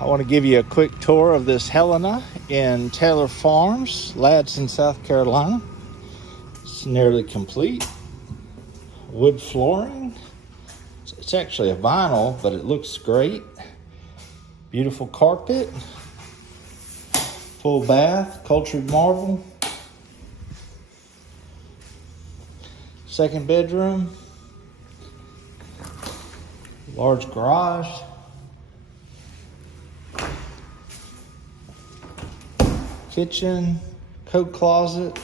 I want to give you a quick tour of this Helena in Taylor Farms, Ladson, South Carolina. It's nearly complete. Wood flooring. It's actually a vinyl, but it looks great. Beautiful carpet. Full bath, cultured marble. Second bedroom. Large garage. Kitchen, coat closet.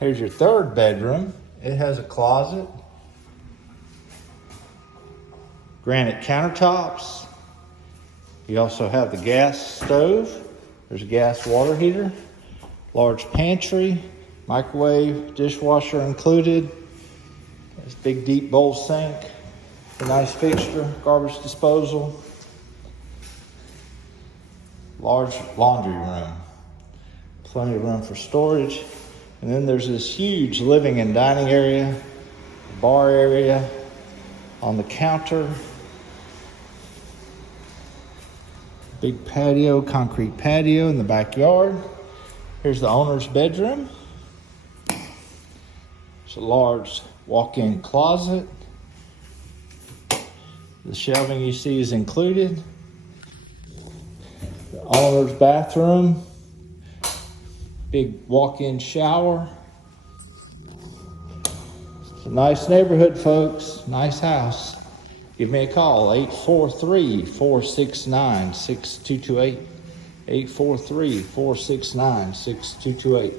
Here's your third bedroom. It has a closet. Granite countertops. You also have the gas stove. There's a gas water heater. Large pantry, microwave, dishwasher included. There's big deep bowl sink. A nice fixture, garbage disposal. Large laundry room. Plenty of room for storage. And then there's this huge living and dining area, bar area on the counter. Big patio, concrete patio in the backyard. Here's the owner's bedroom. It's a large walk-in closet. The shelving you see is included. The owner's bathroom. Big walk-in shower. It's a nice neighborhood, folks. Nice house. Give me a call, 843-469-6228. 843-469-6228.